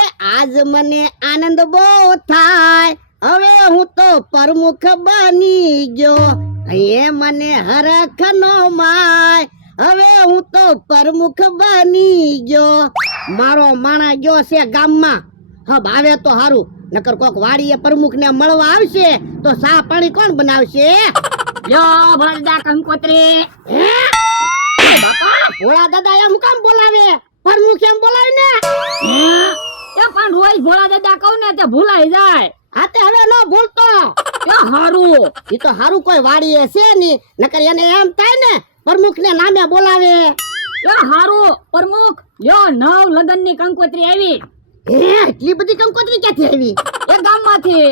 એ આજ મને આનંદ બહુ થાય, હવે હું તો પ્રમુખ બની ગયો. એ મને હરખ નો માય, હવે હું તો પ્રમુખ બની ગયો. મારો માણા ગયો છે ગામમાં, હબ આવે તો હારું, નકર કોક વાડીએ પ્રમુખ ને મળવા આવશે તો સા પાણી કોણ બનાવશે? લ્યો ભોળા કંકોત્રી. હે બાપા, ભોળા દાદા એમ કામ બોલાવે? પ્રમુખ એમ બોલાવે ને? એ પણ રોજ ભોળા દાદા કહું ને તે ભૂલાઈ જાય. હા તે હવે ન ભૂલતો. એ હારું. ઈ તો હારું કોઈ વાડીએ છે ની, નકર એને એમ થાય ને પ્રમુખ ને નામે બોલાવે. એ હારું પ્રમુખ, લ્યો નવ લગન ની કંકોત્રી આવી. હે એટલી બધી કંકોત્રી ક્યાંથી આવી? એ ગામમાંથી.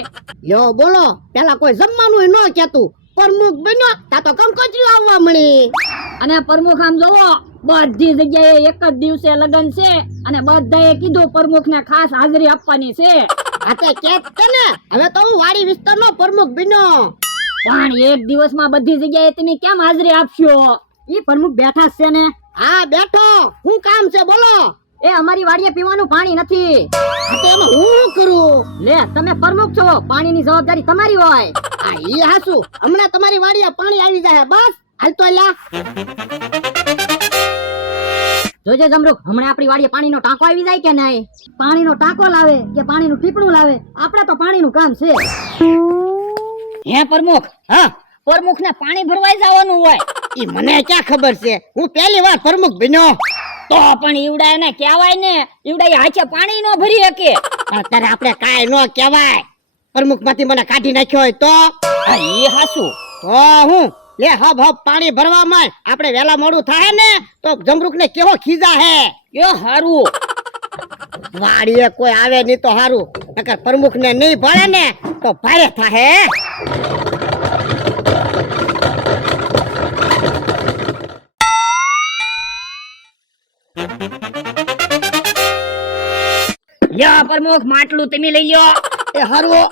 લ્યો બોલો, પેલા કોઈ જમવાનું ન કેતું, પ્રમુખ બન્યો તા તો કંકોત્રી આવવા મળી. અને પ્રમુખ આમ જોવો, બધી જગ્યાએ એક જ દિવસે લગન છે અને બધાએ કીધું પ્રમુખ ને ખાસ હાજરી આપવાની છે. આ તે કેત છે ને, હવે તો હું વાડી વિસ્તારનો પ્રમુખ બન્યો. પણ એક દિવસમાં બધી જગ્યાએ તમે કેમ હાજરી આપશો? ઈ પ્રમુખ બેઠા જ છે ને. હા બેઠો, હું કામ છે બોલો? એ અમારી વાડીએ પીવાનું પાણી નથી. આ તો એમાં હું કરું? લે તમે પ્રમુખ છો, પાણીની જવાબદારી તમારી હોય. આ ઈ હાસુ, હમણાં તમારી વાડીએ પાણી આવી જાય. બસ હાલ તો લ્યા. જોજે જમરૂખ, હમણાં આપણી વાડીએ પાણીનો ટાંકો આવી જાય કે નહીં? પાણીનો ટાંકો લાવે કે પાણીનું ટીપણું લાવે, આપણે તો પાણીનું કામ છે. હે પ્રમુખ, હા પ્રમુખ ને પાણી ભરવાઈ જવાનું હોય. ઈ મને ક્યાં ખબર છે, હું પહેલી વાર પ્રમુખ બન્યો. તો પણ ઈવડા એને કહેવાય ને, ઈવડા હાચે પાણી નો ભરી શકે. અત્યારે આપણે કાઈ ન કહેવાય. પ્રમુખ માંથી મને કાઢી નાખ્યો હોય તો? ઈ હાસુ. તો હું લે હબ પાણી ભરવામાં આપણે વેલા મોડું થાય ને તો જમરૂખ ને કેવો ખીજા હે. એ હારું. વાડીએ કોઈ આવે નહીં તો હારું, નકર પ્રમુખ ને નહીં ભળે ને તો ભારે થાહે. લ્યો પ્રમુખ, માટલું તમે લઈ લ્યો. એ હારું.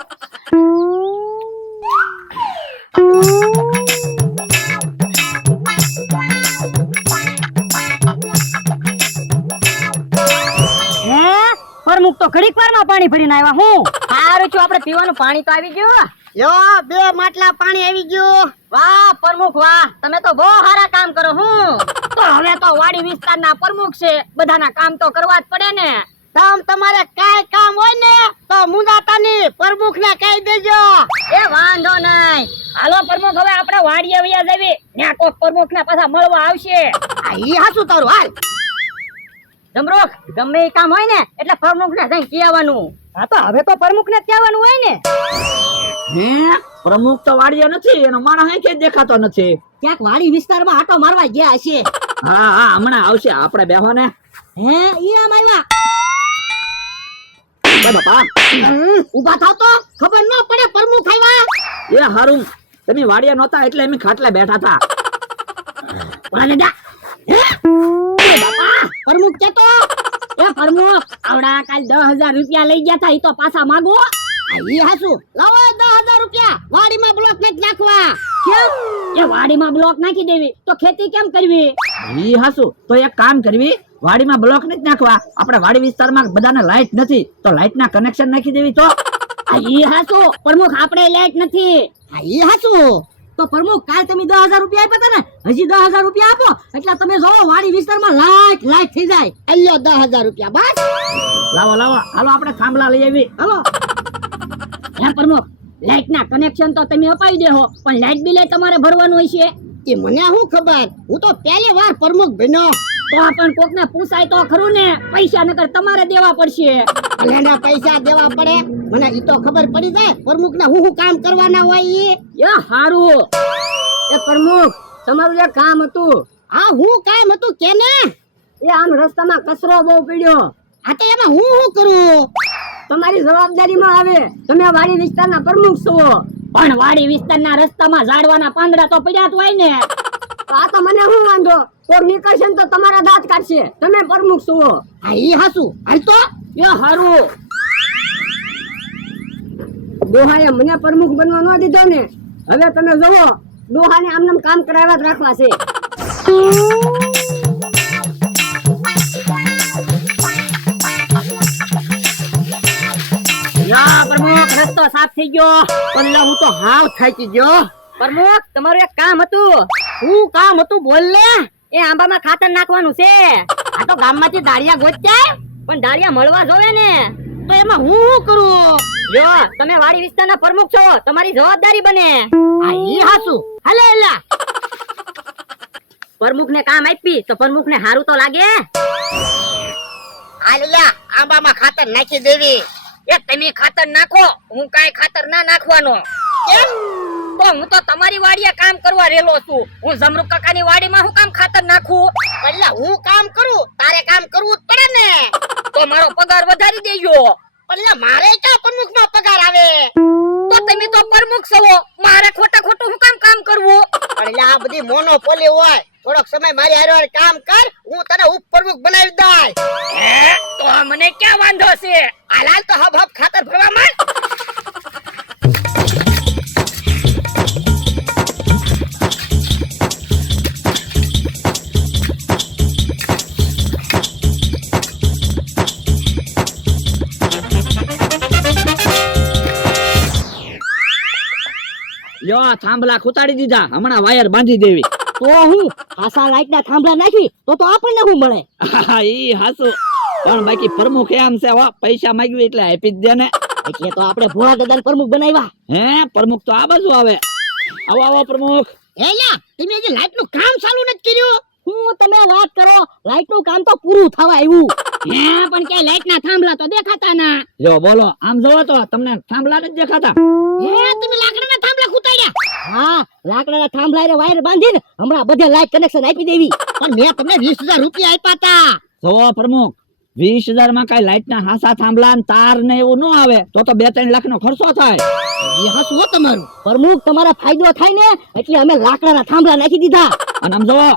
પ્રમુખ તો ઘડીક વારમાં પાણી ભરીને આવ્યા. હું સારું છું, આપણે પીવાનું પાણી તો આવી ગયું. યો બે માટલા પાણી આવી ગયું. વાહ પ્રમુખ વાહ, તમે તો બહુ સારા કામ કરો. હું તો હવે તો વાડી વિસ્તારના પ્રમુખ છે, બધાના કામ તો કરવા જ પડે ને. તમારે કાઈ કામ હોય ને તો મુંજાતાની પ્રમુખ ને કહી દેજો. એ વાંધો નહીં. હાલો પ્રમુખ, હવે આપણે વાડીએ વયા જઈએ, ત્યાં કોક પ્રમુખ ના પાછા મળવા આવશે. આ ઈ હાસુ તારું. હાલ જમરૂખ, ગમે એ કામ હોય ને એટલે પ્રમુખ ને જઈ કહેવાનું. હા તો હવે તો પ્રમુખ ને કહેવાનું હોય ને. હે પ્રમુખ તો વાડીએ નથી, એનો માણસ કે દેખાતો નથી. ક્યાંક વાડી વિસ્તારમાં આટો મારવા ગયા હશે. હા હા હમણાં આવશે, આપણે બેહો ને. હે ઈ આમ આવ્યા. બાપા ઉભા થાવ તો ખબર ન પડે પ્રમુખ આવ્યા. એ હારું, તમે વાડીએ નહોતા એટલે અમે ખાટલે બેઠા હતા. દાદા બાપા પ્રમુખ કેતો. એ પ્રમુખ, આવડા કાલ 10,000 રૂપિયા લઈ ગયા હતા, ઈ તો પાછા માંગો. આ ઈ હાસુ, લાવો 10,000 રૂપિયા વાડીમાં બ્લોક નથી નાખવા. કેમ? એ વાડીમાં બ્લોક નાખી દેવી તો ખેતી કેમ કરવી? ઈ હાસુ, તો એક કામ કરવી, વાડીમાં બ્લોક નથી નાખવા, આપણે વાડી વિસ્તારમાં બધાને લાઈટ નથી તો લાઈટ ના કનેક્શન નાખી દેવી. તો આ ઈ હાસુ પ્રમુખ, આપણે લાઈટ નથી. આ ઈ હાસુ. તો પ્રમુખ, કાલ તમે 10,000 રૂપિયા આપ્યા હતા ને, હજી 10,000 રૂપિયા આપો એટલે તમે જોવો વાડી વિસ્તારમાં લાઈટ લાઈટ થઈ જાય. અલ્યો 10,000 રૂપિયા બસ. લાવો લાવો, હાલો આપણે થાંભલા લઈ આવી. હાલો. હે પ્રમુખ, લાઈટ ના કનેક્શન તો તમે અપાવી દેહો, પણ લાઈટ બિલ તમારે ભરવાનું હોય છે. કે મને શું ખબર, હું તો પહેલી વાર પ્રમુખ બન્યો. તો પણ કોક ને પૂછાય તો ખરું ને, પૈસા નકર તમારે દેવા પડશે. ભલેના પૈસા દેવા પડે, મને ઈ તો ખબર પડી જાય પ્રમુખ ને હું કામ કરવાના હોય ઈ. એ હારું. એ પ્રમુખ, તમારું એક કામ હતું. આ હું કામ હતું કે ને? એ આમ રસ્તામાં કચરો બહુ પડ્યો. આ તો એમાં હું કરું? તમારી જવાબદારીમાં આવે, તમે વાડી વિસ્તારના પ્રમુખ છો. પણ વાડી વિસ્તારના રસ્તામાં ઝાડવાના પાંદડા તો પડ્યા જ હોય ને. આ તો મને શું વાંધો, કોક નીકળશે ને તો તમારા દાંત કાઢશે, તમે પ્રમુખ છો. આ ઈ હાસુ. હાલ તો. એ હારું. ડોહાએ મને પ્રમુખ બનવા ન દીધો ને, હવે તમે જોવો ડોહાને આમનામ કામ કરાવવા જ રાખવા છે. સાફ થઈ ગયો. પણ લા, હું તો હાવ થાકી ગયો. પ્રમુખ તમારું એક કામ હતું. શું કામ હતું બોલ ને. એ આંબામાં ખાતર નાખવાનું છે. આ તો ગામમાંથી દાળિયા ગોત્યા, પણ દાળિયા મળવા જોવે ને. તો એમાં હું શું કરું? જો તમે વાડી વિસ્તારના પ્રમુખ છો, તમારી જવાબદારી બને. આ ઈ હાસુ હાલે એલા. પ્રમુખ ને કામ આપી તો પ્રમુખ ને હારું તો લાગે. આલિયા આંબામાં ખાતર નાખી દેવી. એ તમે ખાતર નાખો, હું કાઈ ખાતર ના નાખવાનો. કેમ? તો હું તો તમારી વાડીએ કામ કરવા રેલો છું. હું જમરૂક કાકાની વાડીમાં હું કામ ખાતર નાખું? એટલે હું કામ કરું, તારે કામ કરવું જ પડે ને. તો મારો પગાર વધારી દેજો. એટલે મારે ક્યાં પ્રમુખમાં પગાર આવે? તો તમે તો પ્રમુખ છો, મારે ખોટું હું કામ કરવું? એટલે આ બધી મોનોપોલી હોય. થોડોક સમય મારી હારે કામ કર, હું તને ઉપપ્રમુખ બનાવી દઈ. તો મને ક્યાં વાંધો છે? હાલ તો હબ ખાતર ભરવા માંડ. લ્યો આ થાંભલા ખૂતાડી દીધા, હમણાં વાયર બાંધી દેવી. તો હું આસા લાઈટ ના થાંભલા નાખી તો આપણને શું મળે? ઈ હાસુ. પણ બાકી પ્રમુખ એમ છે હો, પૈસા માંગ્યું એટલે આપી જ દે ને. એટલે તો આપણે ભોળા દાદા પ્રમુખ બનાવ્યા. હે પ્રમુખ તો આ બાજુ આવે. આવો આવો પ્રમુખ. હેલા, તમે જે લાઈટ નું કામ ચાલુ નથી કર્યું. હું તમે વાત કરો, લાઈટ નું કામ તો પૂરું થવા આવ્યું. હે પણ કે લાઈટ ના થાંભલા તો દેખાતા ના. જો બોલો, આમ જોવો તો તમને થાંભલા નથી દેખાતા? હે તમે લાકડાના થાંભલા ખૂતાડ્યા? હા, લાકડાના થાંભલા રે વાયર બાંધીને હમણાં બધે લાઈટ કનેક્શન આપી દેવી. પણ મેં તમને 20,000 રૂપિયા આપ્યા હતા. જોવો પ્રમુખ, 20,000 માં કઈ લાઈટ ના હાસા થાંભલા ને તાર ને એવું ન આવે તો 2-3 લાખ નો ખર્ચો થાય. એ હસુ હો તમારું. પ્રમુખ તમારા ફાયદો થાય ને એટલે અમે લાકડાના થાંભલા નાખી દીધા. અને આમ જોવો,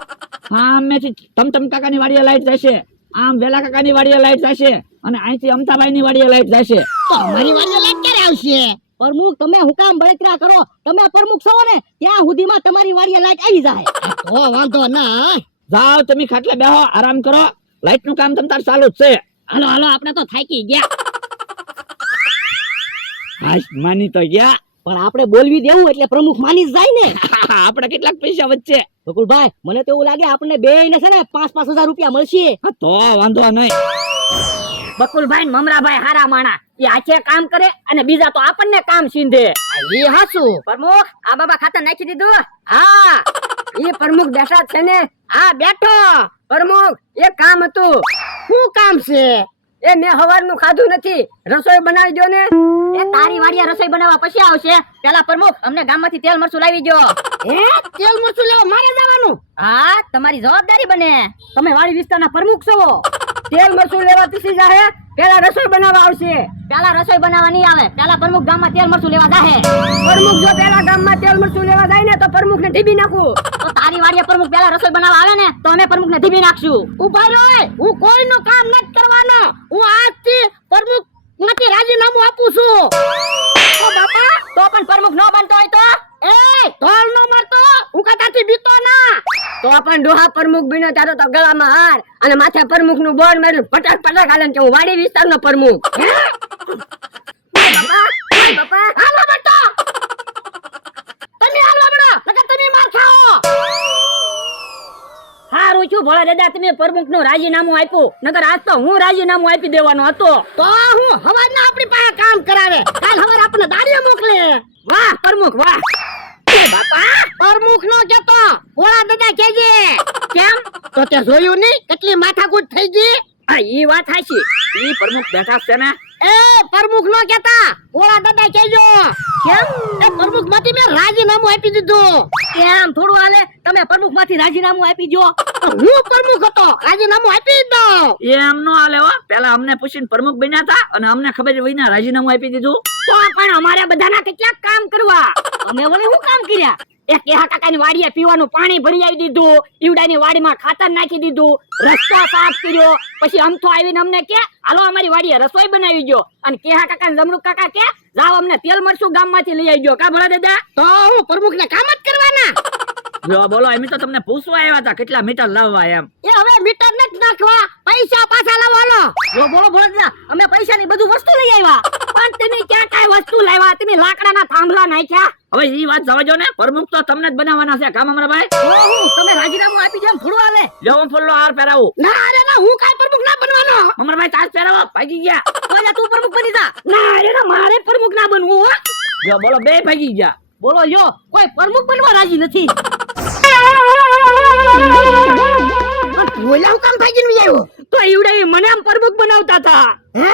સામેથી ટમટમ કાકાની વાડીએ લાઈટ જશે, આમ વેલા કાકાની વાડીએ લાઈટ જશે, અને અહીંથી અમતાબાઈ ની વાડીએ લાઈટ જશે. તો અમારી વાડીએ લાઈટ ક્યારે આવશે? પ્રમુખ તમે હું કામ બળતરા કરો? તમે પ્રમુખ છો ને ત્યાં સુધીમાં તમારી વાડીએ લાઈટ આવી જાય. તો વાંધો ના. જાઓ તમે ખાટલે બેહો, આરામ કરો. લાઈટ નું કામ તમતાર ચાલુ જ છે. હાલો આપણે તો થાકી ગયા. હાશ માની તો ગયા. પણ આપણે બોલવી દેવું એટલે પ્રમુખ માની જ જાય ને. આપણે કેટલાક પૈસા વચ્ચે. બકુલભાઈ મને તો એવું લાગે આપણને બેયને છે ને 5,000 રૂપિયા મળશે. તો વાંધો નહીં. બકુલભાઈ ને મમરાભાઈ હારા માણા, એ આચે કામ કરે અને બીજા તો આપણને કામ સીંધે. એ હાસુ. પ્રમુખ આ બાબા ખાતર નાખી દીધું? હા. એ પ્રમુખ બેઠા છે ને? હા બેઠો. પ્રમુખ એક કામ હતું. શું કામ છે? એ મેં હવારનું ખાધું નથી, રસોઈ બનાવી દો ને. એ તારી વાડીએ રસોઈ બનાવવા પછી આવશે. પેલા પ્રમુખ અમને ગામમાંથી તેલ મરચું લાવી દો. હે તેલ મરચું લેવા મારે જવાનું? હા તમારી જવાબદારી બને, તમે વાડી વિસ્તારના પ્રમુખ છો. તેલ મરચું લેવા પીસી જાહે, પેલા રસોઈ બનાવવા આવશે. પેલા રસોઈ બનાવવા નહીં આવે, પેલા પ્રમુખ ગામમાં તેલ મરચું લેવા જાહે. પ્રમુખ જો પેલા ગામમાં તેલ મરચું લેવા જાય ને તો પ્રમુખ ને ઢીબી નાખું. તો તારી વાડીએ પ્રમુખ પેલા રસોઈ બનાવવા આવે ને તો અમે પ્રમુખ ને ઢીબી નાખશું. ઉભા રહો, હું કોઈનું કામ નથી કરવાનો. હું આજથી પ્રમુખ માંથી રાજીનામું આપું છું. તો બાપા તો પણ પ્રમુખ ન બનતો હોય તો? એ ધોલ નો મારતો, હું કદાથી બીતો ના. તો પણ ડોહા પ્રમુખ બન્યો ત્યારે તો ગળામાં હાર અને માથે પ્રમુખ નું બોર્ડ માર્યું પટાક હાલે કે હું વાડી વિસ્તારનો પ્રમુખ. બાપા હાલો બેટા, તમે હાલો બેટા, નકર તમે માર ખાઓ. હારું છું ભોળા દાદા, તમે પ્રમુખ નું રાજીનામું આપ્યું, નકર આજ તો હું રાજીનામું આપી દેવાનો હતો. તો હું હવારના આપણી પાસે કામ કરાવે, કાલ હવાર આપણને દાડીએ મોકલે. વાહ પ્રમુખ વાહ. બાપા પ્રમુખ નો કેતો ભોળા દાદા કેજે. કેમ? તો તે જોયું નહીં કેટલી માથાકૂટ થઈ ગઈ? આ ઈ વાત હાચી. ઈ પ્રમુખ બેઠા છે ને? એ પ્રમુખ નો કેતા ભોળા દાદા કેજો. કેમ? એ પ્રમુખ માંથી મેં રાજીનામું આપી દીધું. કેમ થોડું હાલે, તમે પ્રમુખ માંથી રાજીનામું આપી દો. હું પ્રમુખ હતો, રાજીનામું આપી દઉં. એમ નો હાલે હો. પેલા અમને પૂછીને પ્રમુખ બન્યા હતા અને અમને ખબર વિના રાજીનામું આપી દીધું. તો પણ અમારે બધાના કેટલાક કામ કરવા. અમે વળી શું કામ કર્યા? એક કેહા કાકાની વાડીએ પીવાનું પાણી ભરી આવી દીધું, ઈવડાની વાડીમાં ખાતર નાખી દીધું, રસ્તો સાફ કર્યો. પછી અમથો આવીને અમને કે હાલો અમારી વાડીએ રસોઈ બનાવી ગયો. અને કેહા કાકા ને જમરૂક કાકા કે જાવ અમને તેલ મરચું ગામમાંથી લઈ આવી ગયો. કા ભોળા દાદા? તો હું પ્રમુખ ને કામ જ કરવાના. જો બોલો, એમ તો તમને પૂછવા આવ્યા હતા કેટલા મીટર લાવવા એમ. એ હવે મીટર નથી નાખવા, પૈસા પાછા લાવવાનો. જો બોલો ભોળા દાદા, અમે પૈસાની બધું વસ્તુ લઈ આવ્યા. પણ તમે ક્યાં કાંઈ વસ્તુ લાવ્યા? તમે લાકડાના થાંભલા નાખ્યા. હવે ઈ વાત જવાજો ને, પ્રમુખ તો તમને જ બનાવવાના છે કામ અમરાભાઈ. તમે રાજીનામું આપી જેમ થોડું હાલે. લ્યો હું ફૂલનો હાર પહેરાવું. ના અરે ના, હું કાંઈ પ્રમુખ ના બનવાનો. અમરાભાઈ તાજ પહેરાવો, ભાગી ગયા. તો જા તું પ્રમુખ બની જા. ના અરે મારે પ્રમુખ ના બનવું હો. લ્યો બોલો, બે ભાગી ગયા. બોલો લ્યો, કોઈ પ્રમુખ બનવા રાજી નથી. બોલ્યા હું કામ ભાગીને આવ્યો? તો ઈવડે મને આમ પ્રમુખ બનાવતા હતા. હે